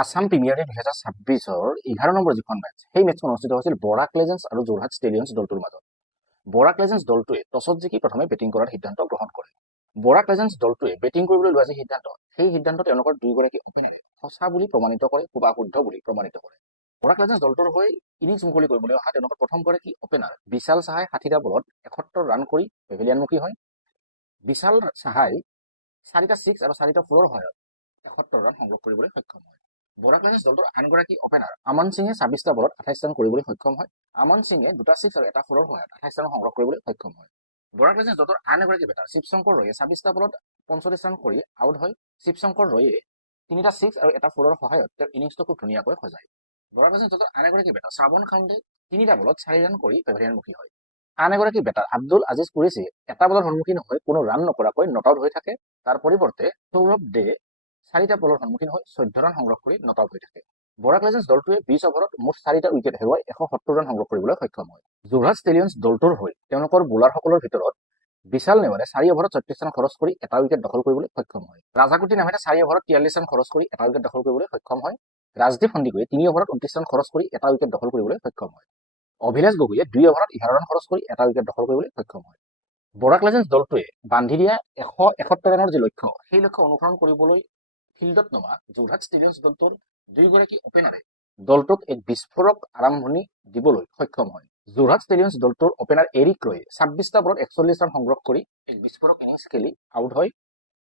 Assam premier league 2026-ৰ 11 number যিখন match, সেই মেচখন অনুষ্ঠিত হৈছিল বৰাক লেজেণ্ডছ আৰু যোৰহাট ষ্টেডিয়ামছ দলটোৰ মাজত। বৰাক লেজেণ্ডছ দলটোৱে টছত জিকি প্ৰথমে বেটিং কৰাৰ সিদ্ধান্ত গ্ৰহণ কৰে। বৰাক লেজেণ্ডছ দলটোৱে বেটিং কৰিবলৈ লোৱা যি সিদ্ধান্ত, সেই সিদ্ধান্ত তেওঁলোকৰ দুয়োগৰাকী অপেনাৰে সঁচা বুলি প্ৰমাণিত কৰে বা শুদ্ধ বুলি প্ৰমাণিত কৰে। বৰাক লেজেণ্ডছ দলটোৰ হৈ ইনিংছ মুকলি কৰিবলৈ অহা তেওঁলোকৰ প্ৰথমগৰাকী অপেনাৰ বিশাল চাহাই 60টা বলত 71 ৰান কৰি পেভিলিয়নমুখী হয়। বিশাল চাহাই 4টা 6 আৰু 4টা 4ৰ সহায়ত 71 ৰান সংগ্ৰহ কৰিবলৈ সক্ষম হয়। বৰাক লেজেণ্ডছ দলটোৰ আনগৰাকী অপেনাৰ আমান সিঙে 26টা বলত 28 ৰান কৰিবলৈ সক্ষম হয়। আমান সিঙে 2টা 6 আৰু এটা 4ৰ সহায়ত 28 ৰান সংগ্ৰহ কৰিবলৈ সক্ষম হয়। বৰাক লেজেণ্ডছ দলটোৰ আন এগৰাকী বেটাৰ শিৱশংকৰ ৰয়ে 26টা বলত 45 ৰান কৰি আউট হয়। শিৱশংকৰ ৰয়ে 3টা 6 আৰু এটা 4ৰ সহায়ত তেওঁৰ ইনিংছটো খুব ধুনীয়াকৈ সজায়। বৰাক লেজেণ্ডছ দলটোৰ আন এগৰাকী বেটাৰ শ্ৰাৱণ খাউণ্ডে 3টা বলত 4 ৰান কৰি পেভিলিয়নমুখী হয়। আন এগৰাকী বেটাৰ আব্দুল আজিজ কুৰেশ্বীয়ে এটা বলৰ সন্মুখীন হৈ কোনো ৰান নকৰাকৈ নট আউট হৈ থাকে। তাৰ পৰিৱৰ্তে সৌৰভ দে 4টা বলৰ সন্মুখীন হৈ 14 ৰান সংগ্ৰহ কৰি নট আউট হৈ থাকে। বৰাক লেজেণ্ডছ দলটোৱে 20 অভাৰত মুঠ 4টা উইকেট হেৰুৱাই 170 ৰান সংগ্ৰহ কৰিবলৈ সক্ষম হয়। যোৰহাট ষ্টেডিয়ামছ দলটোৰ হৈ তেওঁলোকৰ বোলাৰসকলৰ ভিতৰত বিশাল নেৱাৰে 4 অভাৰত 36 ৰান খৰচ কৰি এটা উইকেট দখল কৰিবলৈ সক্ষম হয়। ৰাজাকুটি নামেৰে 4 অভাৰত 43 ৰান খৰচ কৰি এটা উইকেট দখল কৰিবলৈ সক্ষম হয়। ৰাজদীপ সন্দিকৈয়ে 3 অভাৰত 29 ৰান খৰচ কৰি এটা উইকেট দখল কৰিবলৈ সক্ষম হয়। অভিলেষ গগৈয়ে 2 অভাৰত 11 ৰান খৰচ কৰি এটা উইকেট দখল কৰিবলৈ সক্ষম হয়। বৰাক লেজেণ্ডছ দলটোৱে বান্ধি দিয়া 171 ৰানৰ যি লক্ষ্য, সেই লক্ষ্য অনুসৰণ কৰিবলৈ ফিল্ডত নমা যোৰহাট ষ্টেডিয়ামছ দলটোৰ দুয়োগৰাকী অপেনাৰে দলটোক এক বিস্ফোৰক আৰম্ভণি দিবলৈ সক্ষম হয়। যোৰহাট ষ্টেডিয়ামছ দলটোৰ অপেনাৰ এৰিক ৰয়ে 26টা বলত 41 ৰান সংগ্ৰহ কৰি এক বিস্ফোৰক ইনিংছ খেলি আউট হয়।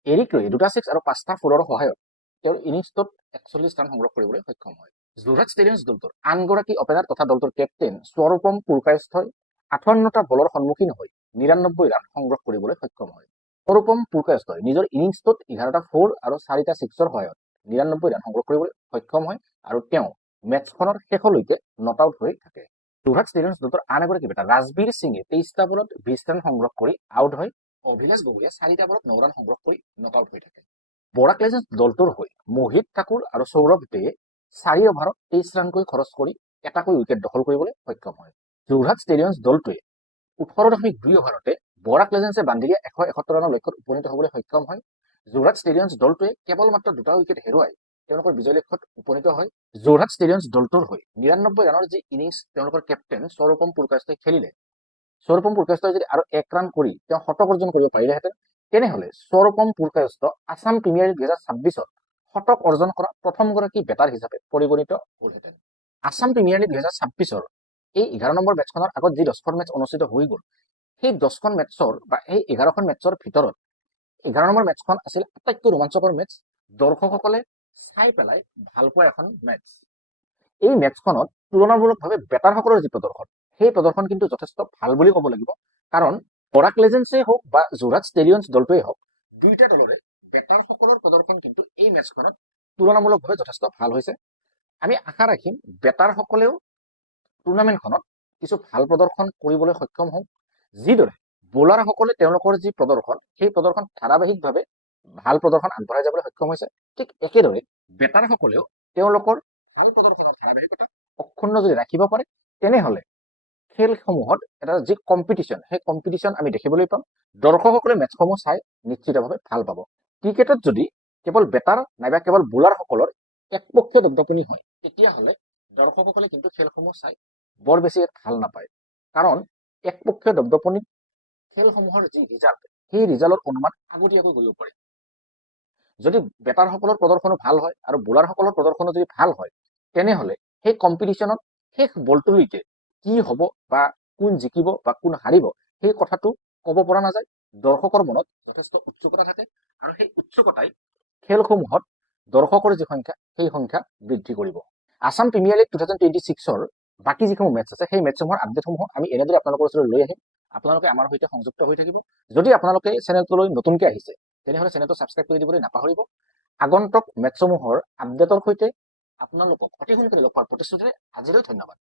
এৰিক ৰয়ে 2টা 6 আৰু 5টা 4ৰ সহায়ত তেওঁৰ ইনিংছটোত 41 ৰান সংগ্ৰহ কৰিবলৈ সক্ষম হয়। যোৰহাট ষ্টেডিয়ামছ দলটোৰ আনগৰাকী অপেনাৰ তথা দলটোৰ কেপ্টেইন স্বৰূপম পুৰকায়স্থই 58টা বলৰ সন্মুখীন হৈ 99 ৰান সংগ্ৰহ কৰিবলৈ সক্ষম হয়। স্বৰূপম পুৰকায়স্থই নিজৰ ইনিংছটোত 11টা 4 আৰু 4টা 6ৰ সহায়ত 99 ৰান সংগ্ৰহ কৰিবলৈ সক্ষম হয় আৰু তেওঁ মেচখনৰ শেষলৈকে নট আউট হৈ থাকে। যোৰহাট ষ্টেডিয়ামছ দলটোৰ আন এগৰাকী বেটাৰ ৰাজবীৰ সিঙে 23টা বলত 20 ৰান সংগ্ৰহ কৰি আউট হয়। অভিলেষ গগৈয়ে 4টা বলত 9 ৰান সংগ্ৰহ কৰি নট আউট হৈ থাকে। বৰাক লেজেণ্ডছ দলটোৰ হৈ মোহিত ঠাকুৰ আৰু সৌৰভ দে 4 অভাৰত 23 ৰানকৈ খৰচ কৰি এটাকৈ উইকেট দখল কৰিবলৈ সক্ষম হয়। যোৰহাট ষ্টেডিয়ামছ দলটোৱে 18.2 অভাৰতে বৰাক লেজেণ্ডছে বান্ধি দিয়া 171 ৰানৰ লক্ষ্যত উপনীত হ'বলৈ সক্ষম হয়। যোৰহাট ষ্টেডিয়ামছ দলটোৱে কেৱল মাত্ৰ 2টা উইকেট হেৰুৱাই তেওঁলোকৰ বিজয় লক্ষ্যত উপনীত হয়। যোৰহাট ষ্টেডিয়ামছ দলটোৰ হৈ 99 ৰানৰ যি ইনিংছ তেওঁলোকৰ কেপ্টেইন স্বৰূপম পুৰকায়স্থই খেলিলে, স্বৰূপম পুৰকায়স্থই যদি আৰু 1 ৰান কৰি তেওঁ শতক অৰ্জন কৰিব পাৰিলেহেঁতেন, তেনেহ'লে স্বৰূপম পুৰকায়স্থ আসাম প্ৰিমিয়াৰ লীগ 2026-ত শতক অৰ্জন কৰা প্ৰথমগৰাকী বেটাৰ হিচাপে পৰিগণিত হ'লহেঁতেন। আসাম প্ৰিমিয়াৰ লীগ 2026-ৰ এই 11 নম্বৰ মেচখনৰ আগত যি 10খন মেচ অনুষ্ঠিত হৈ গ'ল, সেই 10খন মেচৰ বা এই 11খন মেচৰ ভিতৰত 11 নম্বৰ মেচখন আছিল আটাইতকৈ ৰোমাঞ্চকৰ মেচ। দৰ্শকসকলে চাই পেলাই ভাল পোৱা এখন মেচ। এই মেচখনত তুলনামূলকভাৱে বেটাৰসকলৰ যি প্ৰদৰ্শন, সেই প্ৰদৰ্শন কিন্তু যথেষ্ট ভাল বুলি ক'ব লাগিব। কাৰণ বৰাক লেজেণ্ডছে হওক বা যোৰহাট ষ্টেডিয়ামছ দলটোৱে হওক, দুয়োটা দলৰে বেটাৰসকলৰ প্ৰদৰ্শন কিন্তু এই মেচখনত তুলনামূলকভাৱে যথেষ্ট ভাল হৈছে। আমি আশা ৰাখিম বেটাৰসকলেও টুৰ্ণামেণ্টখনত কিছু ভাল প্ৰদৰ্শন কৰিবলৈ সক্ষম হওক। যিদৰে বোলাৰসকলে তেওঁলোকৰ যি প্ৰদৰ্শন, সেই প্ৰদৰ্শন ধাৰাবাহিকভাৱে ভাল প্ৰদৰ্শন আগবঢ়াই যাবলৈ সক্ষম হৈছে, ঠিক একেদৰে বেটাৰসকলেও তেওঁলোকৰ ভাল প্ৰদৰ্শনৰ ধাৰাবাহিকতা অক্ষুণ্ণ যদি ৰাখিব পাৰে, তেনেহ'লে খেলসমূহত এটা যি কম্পিটিশ্যন, সেই কম্পিটিশ্যন আমি দেখিবলৈ পাম। দৰ্শকসকলে মেচসমূহ চাই নিশ্চিতভাৱে ভাল পাব। ক্ৰিকেটত যদি কেৱল বেটাৰ নাইবা কেৱল বোলাৰসকলৰ একপক্ষীয় দপদপনি হয়, তেতিয়াহ'লে দৰ্শকসকলে কিন্তু খেলসমূহ চাই বৰ বেছি ভাল নাপায়। কাৰণ একপক্ষীয় দপদপনিত খেলসমূহৰ যি ৰিজাল্ট, সেই ৰিজাল্টৰ অনুমান আগতীয়াকৈ কৰিব পাৰে। যদি বেটাৰসকলৰ প্ৰদৰ্শনো ভাল হয় আৰু বোলাৰসকলৰ প্ৰদৰ্শনো যদি ভাল হয়, তেনেহ'লে সেই কম্পিটিশ্যনত শেষ বলটোলৈকে কি হ'ব বা কোন জিকিব বা কোন হাৰিব, সেই কথাটো ক'ব পৰা নাযায়। দৰ্শকৰ মনত যথেষ্ট উৎসুকতা থাকে আৰু সেই উৎসুকতাই খেলসমূহত দৰ্শকৰ যি সংখ্যা, সেই সংখ্যা বৃদ্ধি কৰিব। আসাম প্ৰিমিয়াৰ লীগ 2026-ৰ বাকী যিসমূহ মেচ আছে, সেই মেচসমূহৰ আপডেটসমূহ আমি এনেদৰে আপোনালোকৰ ওচৰলৈ লৈ আহিম। আপোনালোকে আমাৰ সৈতে সংযুক্ত হৈ থাকিব। যদি আপোনালোকে চেনেলটোলৈ নতুনকৈ আহিছে, তেনেহ'লে চেনেলটো ছাবস্ক্ৰাইব কৰি দিবলৈ নাপাহৰিব। আগন্তুক মেচসমূহৰ আপডেটৰ সৈতে আপোনালোকক অতি সোনকালে লগ পোৱাৰ প্ৰতিশ্ৰুতিৰে আজিলৈ ধন্যবাদ।